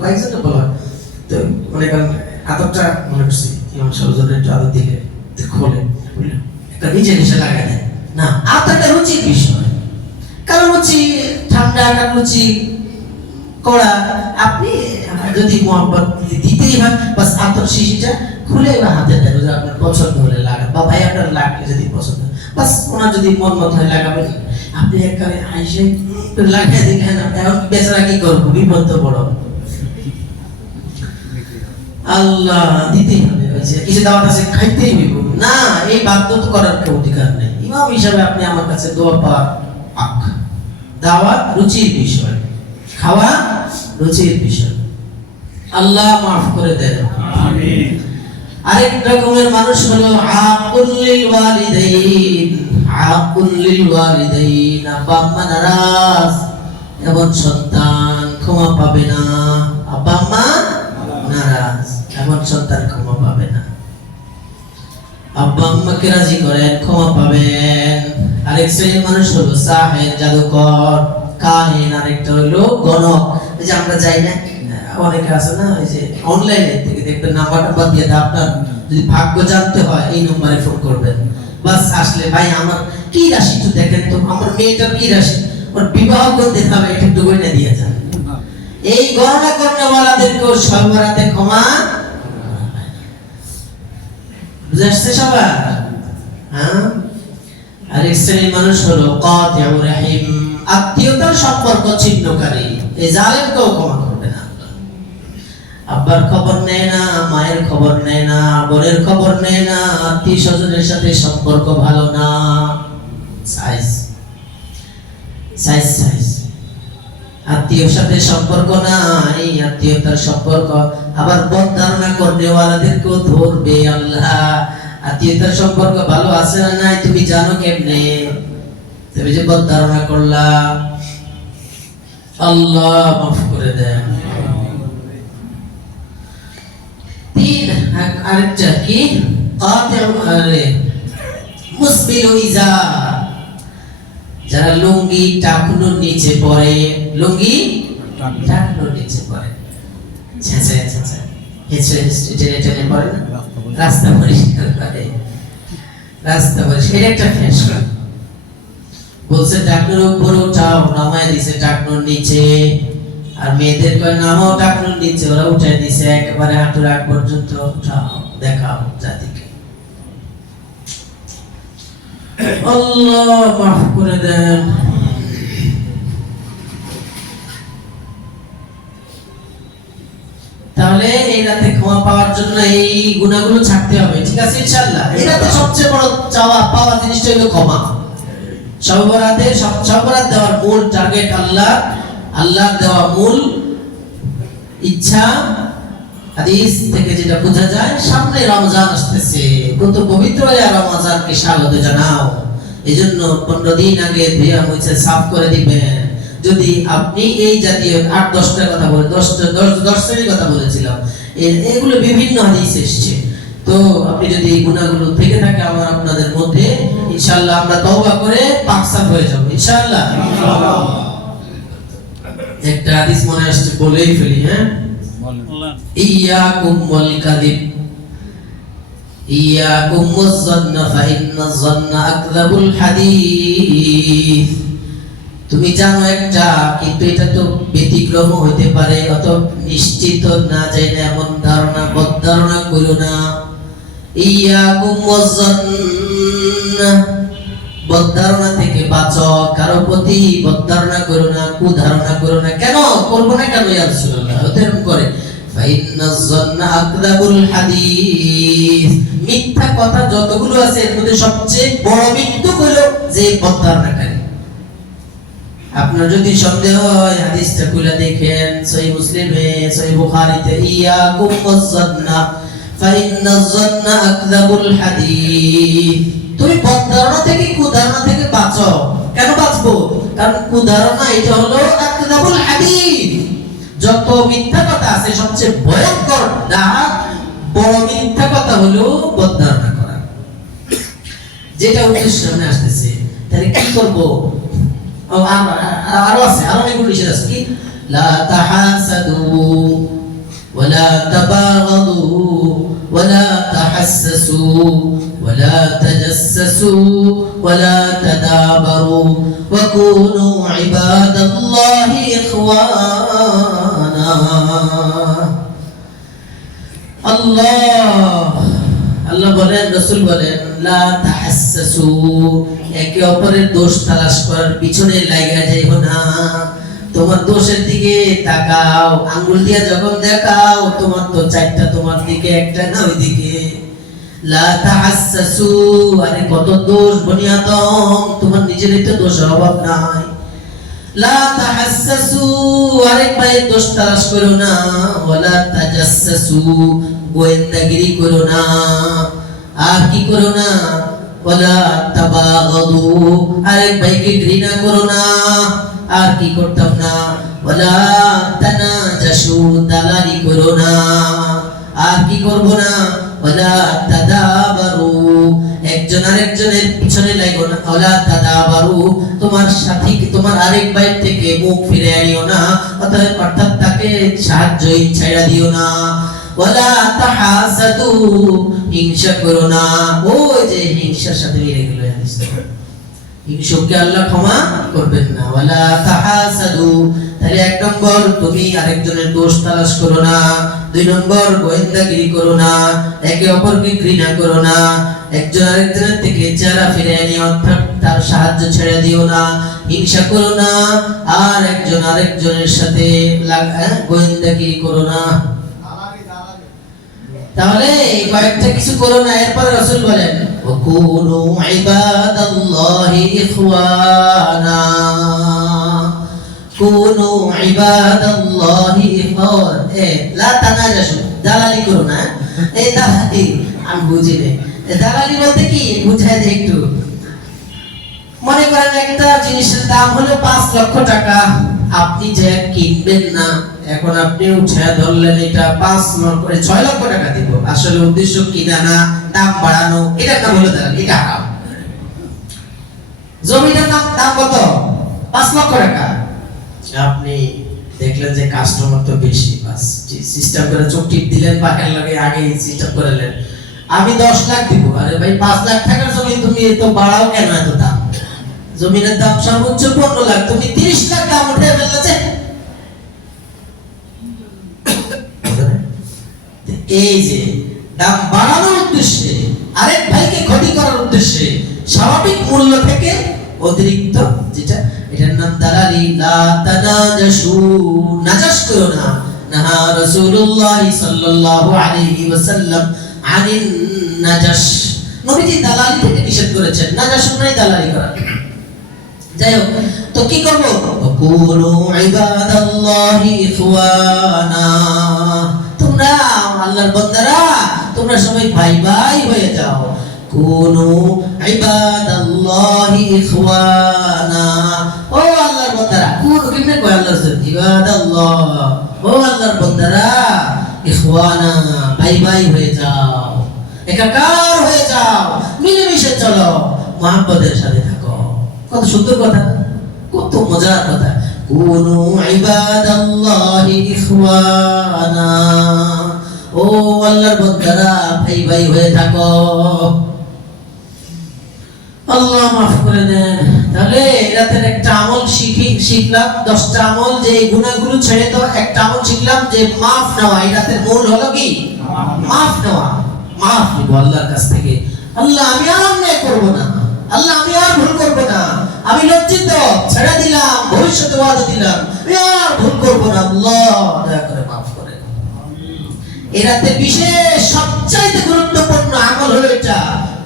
কয়েকজন বলা তো মনে করেন আতরটা মনে করছি ইমাম সরজনের একটু আদর দিলে খোলে, একটা নিচে লাগাই দেয় না। আতরটা রুচির বিষয়, কারণ রুচি ঠান্ডা, কারণ রুচি কড়া। আপনি যদি মোহাম্মত দিতেই হয়, বাস আতর শিশিটা খুলে হাতে দেন, যদি আপনার পছন্দ হলে লাগান, বা ভাই আপনার লাগলে যদি পছন্দ, বাস ওনার যদি মন মত হয় লাগাবেন। আপনি একবারে আইসে লাগাই দিলেন, এখন বেচারা কি করবো, বিপদ তো বড়। আল্লাহ দিতেই হবে, কিছু দাওয়াত আছে খাইতেই হইব না, এই বাধ্য তো করার কেউ অধিকার নেই। ইমাম হিসাবে আপনি আমার কাছে দোয়া পাওয়ার হক। দাওয়াত রুচির বিষয়, খাওয়া রুচির বিষয়। আল্লাহ মাফ করে দেন, আমিন। আরেক রকমের মানুষ হলো আকুল লিল ওয়ালিদাইন। আকুল লিল ওয়ালিদাইন, আব্বা আম্মা নারাজ, এমন সন্তান ক্ষমা পাবে না। আব্বা আম্মা নারাজ, এমন সন্তান ক্ষমা পাবে না। আব্বা আম্মাকে রাজি করেন, ক্ষমা পাবেন। আরেক শ্রেণীর মানুষ হলো সাহের, জাদুকর, কাহিন। আরেকটা হলো গণক। এই যে আমরা যাই না, অনেকে আছে না, এই যে অনলাইনে থেকে দেখবেন নাম্বার দিয়ে দেয়, আপনার যদি ভাগ্য জানতে হয় এই নম্বরে ফোন করবেন। বাস আসলে ভাই আমার কি রাশি একটু দেখেন তো, আমার মেয়েটার কি রাশি, ওর বিবাহ করতে হবে, এটা একটু গয়না দিয়ে যান। এই গণনা করনেওয়ালাদেরকেও সর্বরাতে ক্ষমা বুঝে আসছে সবার। হ্যাঁ, আরেক শ্রেণীর মানুষ হলো কাতিউ রাহিম, আত্মীয়তার সম্পর্ক ছিন্নকারী। এই জালেমকেও ক্ষমা করবে না। আব্বার খবর নেয় না, মায়ের খবর নেয় না, বোনের খবর নেয় না, আত্মীয় স্বজনের সাথে সম্পর্ক ভালো না। সাইজ সাইজ সাইজ আত্মীয়র সাথে সম্পর্ক না, এই আত্মীয়তার সম্পর্ক। আবার বদ ধারণা করনেওয়ালাদেরকেও ধরবে আল্লাহ। আত্মীয়তার সম্পর্ক ভালো আছে না নাই তুমি জানো কেমনে? তুমি যে বদ ধারণা করলা, আল্লাহ মাফ করে দেন। তিন আরেকটা কি, মুসবিল ইজার, যারা লুঙ্গি টাকনুর নিচে পড়ে, লুঙ্গি টাকনুর নিচে পড়ে, ছেঁচে ছেঁচে হেঁচে টেনে টেনে পড়ে না, রাস্তা পরিষ্কার করে, রাস্তা পরিষ্কার। এটা একটা ফ্যাশন। বলছে টাকনুর উপরে উঠাও, নামায় দিছে টাকনুর নিচে। আর মেয়েদের কয় নামাও টাকনুর নিচে, ওরা উঠাই দিছে একেবারে হাঁটুর আগ পর্যন্ত। উঠাও, দেখাও জাতিকে। আল্লাহ মাফ করে দেন। তাহলে এই রাতে ক্ষমা পাওয়ার জন্য এই গুনাহগুলো ছাড়তে হবে, ঠিক আছে ইনশাআল্লাহ। এই রাতে সবচেয়ে বড় চাওয়া পাওয়া জিনিসটা হলো ক্ষমা। সবরাতে সবরাত দেওয়ার মূল টার্গেট আল্লাহ, আল্লাহর দেওয়া মূল ইচ্ছা। হাদিস থেকে যেটা বোঝা যায়, সামনে রমজান আসতেছে, কত পবিত্র রমজানকে স্বাগত জানাও। এজন্য 15 দিন আগে ধুয়া মুছে সাফ করে দিবেন। যদি আপনি এই জাতীয় 8-10টা কথা বলে 10 শ্রেণীর কথা বলেছিলাম, এগুলো বিভিন্ন হাদিস এসেছে। তো আপনি যদি এই গুনাহগুলো থেকে থাকে আমার আপনাদের মধ্যে, ইনশাআল্লাহ আমরা তওবা করে পাক সাফ হয়ে যাব ইনশাআল্লাহ। একটা হাদিস মনে আসছে, বলেই ফেলি। হ্যাঁ, ইয়াকুম ওয়াল কাযিব, ইয়াকুম ওয়াজ-যন্না ফা ইন্নাজ-যন্না আকযাবুল হাদিস। তুমি জানো একটা, কিন্তু এটা তো ব্যতিক্রম হইতে পারে, অত নিশ্চিত না যাই না এমন ধারণা, বদ ধারণা করো না। ইয়াকুম ওয়াজ-যন্না, বদ ধারণা থেকে বাঁচো, কারো প্রতি বদ ধারণা করো না, কুধারণা করো না। কেন করবো না? কেন ইয়া রাসূলুল্লাহ এরকম করে? ফাইন্নাজ-যন্না আকযাবুল হাদিস, মিথ্যা কথা যতগুলো আছে এর মধ্যে সবচেয়ে বড় মিথ্যুক হলো যে বদ ধারণাকারী। আপনার যদি সন্দেহ হয় হাদিসটা খুলে দেখেন, সহিহ মুসলিমে, সহিহ বুখারীতে, ইয়াকুম ওয়াজ-যন্না ফাইন্নাজ-যন্না আকযাবুল হাদিস। তুমি বদ ধারণা থেকে, কুধারণা থেকে বাঁচো। কেন বাঁচবো? কারণ কুধারণা এটা হলো আকযাবুল হাদিস। যত মিথ্যা কথা আছে সবচেয়ে ভয়ঙ্কর বড় মিথ্যা কথা হলো বদ ধারণা করা, যেটা উদ্দেশ্য সামনে আসতেছে। তাহলে কি করবো? আরো আছে, আরো অনেকগুলো নিষেধ আছে। কি, লা তাহাসাদু ওয়ালা তাবাগাদু ওয়ালা তাহাসসু ওয়ালা তাজাসসু ওয়ালা তাদাবারু ওয়া কুনু ইবাদাল্লাহি ইখওয়ানা। আল্লাহ বলেন, রাসূল বলেন, লা তাহাসসু, একে অপরের দোষ তালাশ করার পিছনে লাগা যাইও না। তোমার দোষের দিকে তাকাও, আঙ্গুল দিয়ে যখন দেখাও, তোমার তো 4টা তোমার দিকে, একটা না ওই দিকে। লা তাহাসসু, আরে কত দোষ বনি আদম, তোমার নিজেরই তো দোষের অভাব নাই। লা তাহাসসু, আরেক ভাইয়ের দোষ তালাশ করো না। ওয়ালা তাজাসসু, গোয়েন্দাগিরি করো না। আর কি করো না? ওয়ালা তাবাগাদু, আরেক ভাইকে ঘৃণা করো না। আর কি করতাম না? ওয়ালা তানাজাসু, দালালি করো না। আর কি করব না? ওয়ালা তাদাবারু, একজন আরেকজনের পিছনে লাগো না, ওয়ালা তাদাবারু, তোমার সাথী তোমার আরেক ভাইয়ের থেকে মুখ ফিরে আনিও না, অর্থাৎ তাকে সাহায্য ছাইড়া দিও না। ওয়ালা তাহাসাদু, হিংসা করো না। ওই যে হিংসার সাথে মিলে গেল হাদিসটা, হিংসুককে আল্লাহ ক্ষমা করবেন না। ওয়ালা তাহাসাদু, তাহলে এক নম্বর তুমি আরেকজনের দোষ তালাশ করো না, দুই নম্বর গোয়েন্দাগিরি করো না, একে অপরকে ঘৃণা করো না, একজন আরেকজনের থেকে চেহারা ফিরে নিয়ে অর্থাৎ তার সাহায্য ছেড়ে দিও না, হিংসা করো না, আর একজন আরেকজনের সাথে গোয়েন্দাগিরি করো না। তাহলে এই কয়েকটা কিছু করো না। এরপর রাসূল বলেন ওয়াকুনু ইবাদাল্লাহি ইখওয়ানা, কুনু ইবাদাল্লাহি ইখওয়ানা, লা তানাজাসু, দালালি করো না। এই দালালি আমি বুঝি না, দালালি বলতে কি বুঝাই দে একটু। মনে করেন একটা জিনিসের দাম হলো 5 লক্ষ টাকা, আপনি যে কিনবেন না, এখন আপনি উঠে ধরলেন এটা 6 লক্ষ টাকা দিব, আসলে উদ্দেশ্য কিনা না, দাম বাড়ানো, এটা নাম হলো দালালি, এটা হারাম। জমিটার দাম কত? 5 লক্ষ টাকা, আপনি দেখলেন যে কাস্টমার তো বেশি, বাস সিস্টেম করে চোখ টিপ দিলেন, বাকের লাগে আগে সিস্টেম করলেন, আমি 10 লাখ দিব। আরে ভাই 5 লাখ টাকার জমি তুমি এত বাড়াও কেন এত দাম? জমির দাম সর্বোচ্চ 15 লাখ, তুমি 30 লাখ দাম উঠে ফেলেছে। এই যে দাম বাড়ানোর উদ্দেশ্যে, আরেক ভাইকে ক্ষতি করার উদ্দেশ্যে স্বাভাবিক মূল্য থেকে অতিরিক্ত যেটা, এটার নাম দালালি। লা তানাজাসু, নাজাস করো না। নাহা রাসূলুল্লাহ সাল্লাল্লাহু আলাইহি ওয়াসাল্লাম আনিন নাজাস, নবীজি দালালি থেকে নিষেধ করেছেন। নাজাস মানে দালালি করা। যাই হোক, তো কি করব? কুনু ইবাদাল্লাহি ইখওয়ানা, তোমরা আল্লাহর বান্দারা, তোমরা সবাই ভাই ভাই হয়ে যাও। কুনু ইবাদাল্লাহি ইখওয়ানা, ও আল্লাহর বান্দারা, কুনু কিনে কয় আল্লাহ ইবাদাল্লাহ, ও আল্লাহর বান্দারা, ইখওয়ানা, ভাই ভাই হয়ে যাও, একাকার হয়ে যাও, মিলেমিশে চলো, মুহাব্বতের সাথে থাকো। কত সুন্দর কথা, কত মজার কথা। কুনু ইবাদাল্লাহি ইখওয়ানা, ও আল্লাহর বান্দারা, ভাই ভাই হয়ে থাকো। আল্লাহ মাফ করে দেন। তাহলে রাতের একটা আমল শিখলাম, 10টা আমল, যে গুনাহগুলো ছেড়ে দাও। একটা আমল শিখলাম যে মাফ নেওয়া। এই রাতের মূল হলো কি? মাফ নেওয়া। মাফ নিব আল্লাহর কাছ থেকে। আল্লাহ আমি আর অন্যায় করব না, আল্লাহ আমি আর ভুল করব না, আমি লজ্জিত, ছেড়ে দিলাম, ভবিষ্যতে ওয়াদা দিলাম আমি আর ভুল করব না, আল্লাহ দয়া করে মাফ করে। এই রাতে বিশেষ সবচাইতে গুরুত্বপূর্ণ আমল হলো এটা।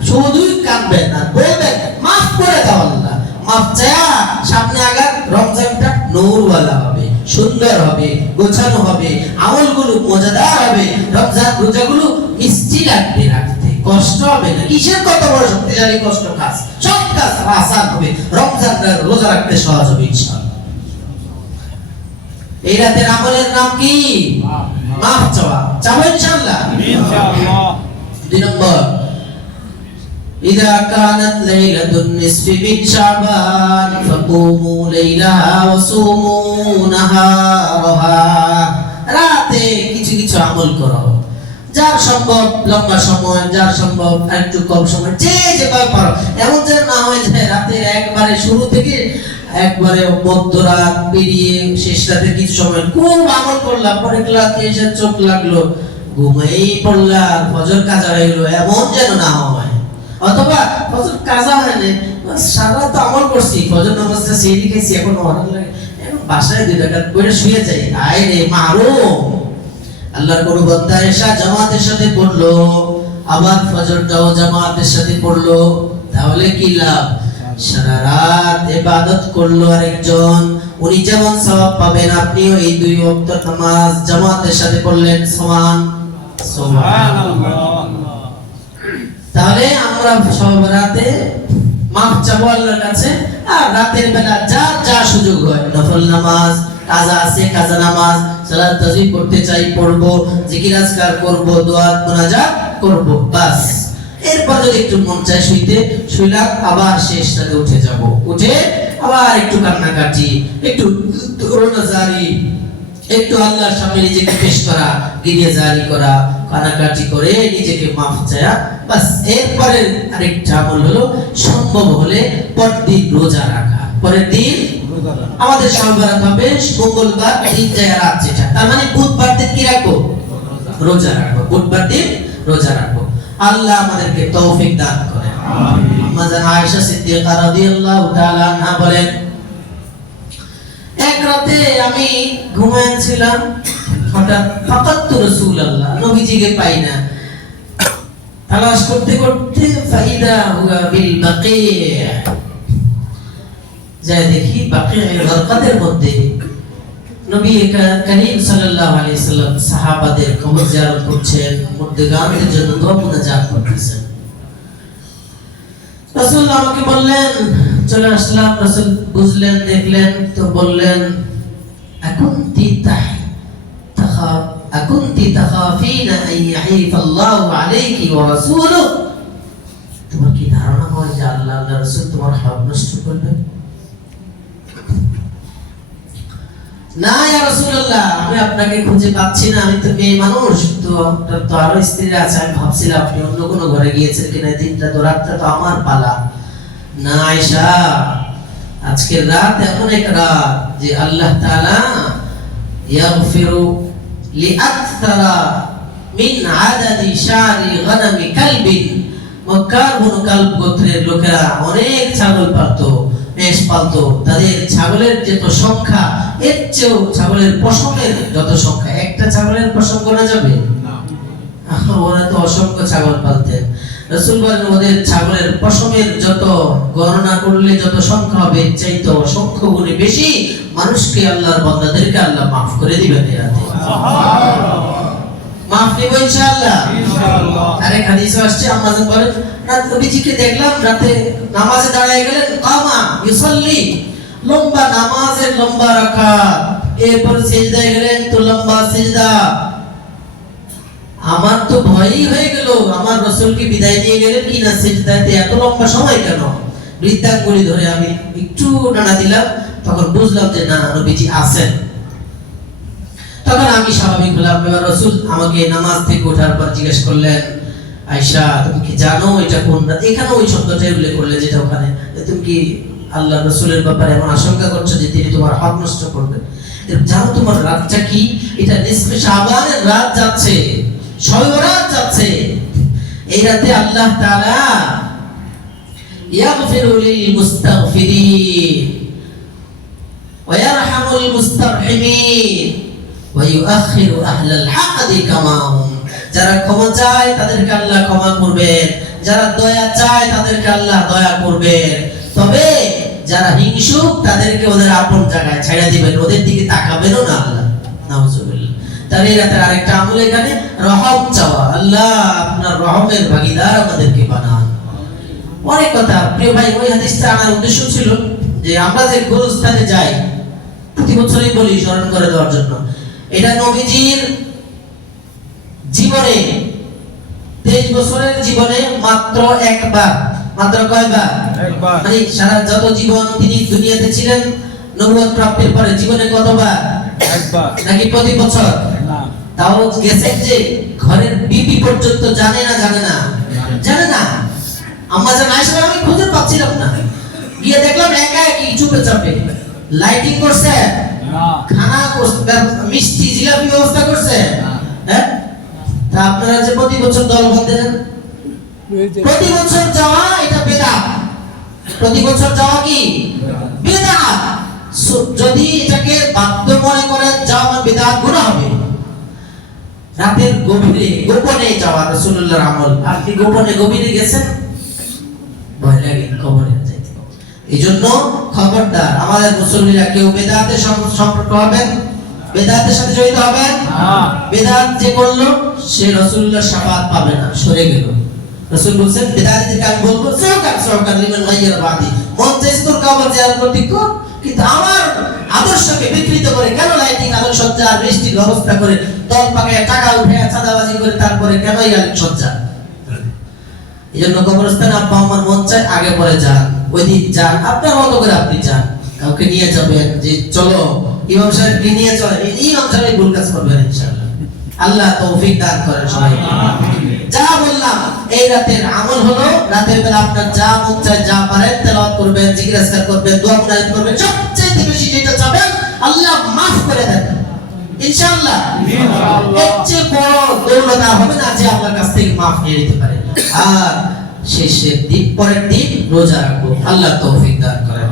শুধুই কাঁদবেন আর বলবেন মাফ করে দাও আল্লাহ। মাফ চায়া সামনে আগার রমজানটা নূরওয়ালা হবে, সুন্দর হবে, গোছানো হবে, আমলগুলো মজাদার হবে, রমজান রোজাগুলো মিষ্টি লাগবে রাখতে, কষ্ট হবে না। কিসের কত বড় শক্তিশালী কষ্ট কাজ, সব কাজ আসান হবে, রমজানটা রোজা রাখতে সহজ হবে ইনশাআল্লাহ। এই রাতের আমলের নাম কি? মাফ চাওয়া। চাবো ইনশাআল্লাহ? ইনশাআল্লাহ। 2 নম্বর, إذا كانت ليلة النصف من شعبان فقوموا ليلها وصوموا نهارها, রাতে কিছু কিছু আমল করো, যার সম্ভব লম্বা সময়, যার সম্ভব একটু কম সময়, যে যেভাবে পারো। এমন যেন না হয় যে রাতের একবারে শুরু থেকে একবারে মধ্যরাত পেরিয়ে শেষ রাতে কিছু সময় খুব আমল করলাম, পরে ক্লাসে এসে চোখ লাগলো, ঘুমিয়েই পড়লাম, ফজর কাজা হয়ে গেল, এমন যেন না হয়। অথবা ফজর কাজা হয়নি, সারা তো আমল করছি, ফজর নামাজটা সেরি খাইছি, এখন অনেক লাগে, এখন বাসায় 2 রাকাত পড়ে শুয়ে যাই, আয় রে মারুম। আল্লাহর কোন বান্দা এশা জামাতের সাথে পড়লো, আবার ফজরটাও জামাতের সাথে পড়লো, তাহলে কি লাভ? সারা রাত ইবাদত করলো আরেকজন, উনি যেমন সওয়াব পাবেন, আপনিও এই 2 ওয়াক্ত নামাজ জামাতের সাথে পড়লেন, সমান। সুবহানাল্লাহ। তাহলে আমরা সব রাতে মাফ চাবো আল্লাহর কাছে। আর রাতের বেলা যার যা সুযোগ হয়, নফল নামাজ, কাজা আছে কাজা নামাজ, সালাত তাসবিহ করতে চাই পড়বো, জিকির আজকার করবো, দোয়া মুনাজাত করবো, বাস। এরপর যদি একটু মন চায় শুইতে শুইলাম, আবার শেষ রাতে উঠে যাব, উঠে আবার একটু কান্নাকাটি, একটু রোনাজারি, একটু আল্লাহর সামনে নিজেকে পেশ করা, গিরিয়ে জারি করা, কান্নাকাটি করে নিজেকে মাফ চায়া, বাস। এরপরে আরেকটা আমল হলো সম্ভব হলে পরদিন রোজা রাখা। পরের দিন আমাদের সবার হবে মঙ্গলবার দিন যায় রাত যেটা, তার মানে বুধবার দিন কি রাখবো? রোজা রাখবো। বুধবার দিন রোজা রাখবো। আল্লাহ আমাদেরকে তৌফিক দান করেন। আম্মা আয়েশা সিদ্দিকা রাদিয়াল্লাহু তাআলা আনহা বলেন, এক রাতে আমি ঘুমাচ্ছিলাম, হঠাৎ ফাকাতু রাসূলুল্লাহ, নবীজিকে পাই না। তালাশ করতে করতে ফাইদা হুয়া বিল বাকিয়া, যাই দেখি বাকিয়ার গরকাতের মধ্যে নবী করিম সাল্লাল্লাহু আলাইহি সাল্লাম সাহাবাদের কবর জিয়ারত করছেন, মুর্দাগানদের জন্য দোয়া মুনাজাত করতেছেন। রাসূল আমাকে বললেন, চলে আসলাম। রাসূল বুঝলেন, দেখলেন, তো বললেন, আকুনতি তাখাফিনা আন ইয়াহিফা আল্লাহু আলাইকি ওয়া রাসূলুহু, তোমার কি ধারণা হয় যে আল্লাহ আল্লাহর রাসূল তোমার হক নষ্ট করবেন? না ইয়া রাসূলুল্লাহ, আমি আপনাকে খুঁজে পাচ্ছি না, আমি তো মেয়ে মানুষ, তো আপনার তো আরো স্ত্রীরা আছে, আমি ভাবছিলাম আপনি অন্য কোনো ঘরে গিয়েছেন কিনা, দিনটা তো রাতটা তো আমার পালা। না আয়েশা, আজকের রাত এমন এক রাত যে আল্লাহ তাআলা ইয়াগফিরু লিআকতারা মিন আদাদি শারি গানামি কালবিন, মক্কার বনু কালব গোত্রের লোকেরা অনেক ছাগল পালতো, মেষ পালতো, তাদের ছাগলের যত সংখ্যা এর চেয়েও ছাগলের পশমের যত সংখ্যা, একটা ছাগলের পশম গোনা যাবে না, ওরা তো অসংখ্য ছাগল পালতেন। রাসূল বলেন, ওদের ছাগলের পশমের যত গণনা করলে যত সংখ্যা হবে এর চাইতে অসংখ্য গুণে বেশি মানুষকে, আল্লাহর বান্দাদেরকে আল্লাহ মাফ করে দিবেন এই রাতে। মাফ নিব ইনশাআল্লাহ। আরেক হাদিসে আসছে, আম্মা জান বলেন, রাত নবীজিকে দেখলাম রাতে নামাজে দাঁড়ায় গেলেন, কামা ইউসাল্লি, লম্বা নামাজের লম্বা রাকাত, এরপর সিজদায় গেলেন তো লম্বা সিজদা। আমার তো ভয়ই হয়ে গেল, আমার রাসূলকে বিদায় দিয়ে গেলেন কিনা, সিজদাতে এত লম্বা সময় কেন? বৃদ্ধাঙ্গুলি ধরে আমি একটু নাড়া দিলাম, তখন বুঝলাম যে না, নবীজি আছেন। তখন আমি স্বাভাবিক হলাম। এবার রাসূল আমাকে নামাজ থেকে ওঠার পর জিজ্ঞেস করলেন, আয়েশা তুমি কি জানো এটা কোন রাত? এখানে ওই শব্দটাই উল্লেখ করলে যেটা ওখানে, তুমি কি আল্লাহ রাসূলের ব্যাপারে এমন আশঙ্কা করছো যে তিনি তোমার হক নষ্ট করবেন? জানো তোমার রাতটা কি? এটা নিসফে শাবানের রাত যাচ্ছে, শবে বরাত যাচ্ছে। এই রাতে আল্লাহ তাআলা ইয়াগফিরু লিল মুস্তাগফিরিন ওয়া ইয়ারহামুল মুস্তারহিমিন ওয়া ইউআখিরু আহলাল হাকদি কামা হুম, যারা ক্ষমা চায় তাদেরকে আল্লাহ ক্ষমা করবেন, যারা দয়া চায় তাদেরকে আল্লাহ দয়া করবেন, তবে যারা হিংসুক তাদেরকে ওদের আপন জায়গায় ছেড়ে দিবেন, ওদের দিকে তাকাবেনও না আল্লাহ। নাউজুবিল্লাহ। তার এই রাতের আরেকটা আমল এখানে রহম চাওয়া, আল্লাহ আপনার রহমের ভাগীদার আমাদেরকে বানান। অনেক কথা প্রিয় ভাই, ওই হাদিসটা আমার উদ্দেশ্য ছিল যে আমরা যে গুরুস্থানে যাই, প্রতি বছরই বলি স্মরণ করে দেওয়ার জন্য, এটা নবীজির জীবনে 23 বছরের জীবনে মাত্র একবার, মাত্র কয়বার? একবার। মানে সারা যত জীবন তিনি দুনিয়াতে ছিলেন, নবুয়ত প্রাপ্তির পরে জীবনে কতবার? একবার। নাকি প্রতি বছর? না। তাও গেছেন যে ঘরের বিবি পর্যন্ত জানে না, জানে না, জানে না। আম্মা জান আয়েশা, আমি খুঁজে পাচ্ছিলাম না, গিয়ে দেখলাম একা একই চুপে চাপে লাইটিং করছে না, খানা করছে, মিষ্টি জিলাপি ব্যবস্থা করছে না। হ্যাঁ, তা আপনারা যে প্রতি বছর দল বাঁধেন, প্রতি বছর যাওয়া এটা বেদাত। প্রতি বছর যাওয়া কি বেদাত? যদি এটাকে বাধ্য মনে করেন যাওয়া বেদাত, গুনাহ হবে। রাতের গভীরে গোপনে যাওয়া রাসূলুল্লাহর আমল। আপনি গোপনে গভীরে গেছেন, ভয় লাগে কবরে যাইতে। এইজন্য খবরদার, আমাদের মুসল্লিরা কেউ বেদাতের সম্পর্ক হবেন, বেদাতের সাথে জড়িত হবেন না। বেদাত যে করলো সে রাসূলুল্লাহর শাফাআত পাবে না, সরে গেল। রাসূল বলেছেন, বেদাতদেরকে আমি বলবো সরকার লিমান গায়রা বাদি, মন চাইছে তোর কবর জিয়ারত করতে কর, কিন্তু আমার আদর্শকে বিকৃত করে কেন লাইটিং আলোকসজ্জা আর বৃষ্টির ব্যবস্থা করে দল পাকায় টাকা উঠে চাঁদাবাজি করে তারপরে কেন এই আলোকসজ্জা? এই জন্য কবরস্থানে আব্বা আমার মন চায় আগে পরে যান, ওই দিন যান, আপনার মতো করে আপনি যান। কাউকে নিয়ে যাবেন যে চলো ইমাম সাহেবকে নিয়ে চলে, ইমাম সাহেব ভুল কাজ করবেন ইনশাআল্লাহ। আল্লাহ তৌফিক দান করেন সবাইকে। যা বললাম এই রাতের আমল হলো, রাতের বেলা আপনার যা মন চায় যা পারেন তেলাওয়াত করবেন, জিকির আজকার করবেন, দোয়া মুনাজাত করবেন, সবচেয়ে বেশি যেটা চাবেন আল্লাহ maaf করে দেন ইনশাআল্লাহ। এর চেয়ে বড় দৌলত আর হবে না যে আল্লাহর কাছ থেকে maaf নিয়ে নিতে পারে। আর শেষের দিন পরের দিন রোজা রাখবো, আল্লাহ তৌফিক দান করেন।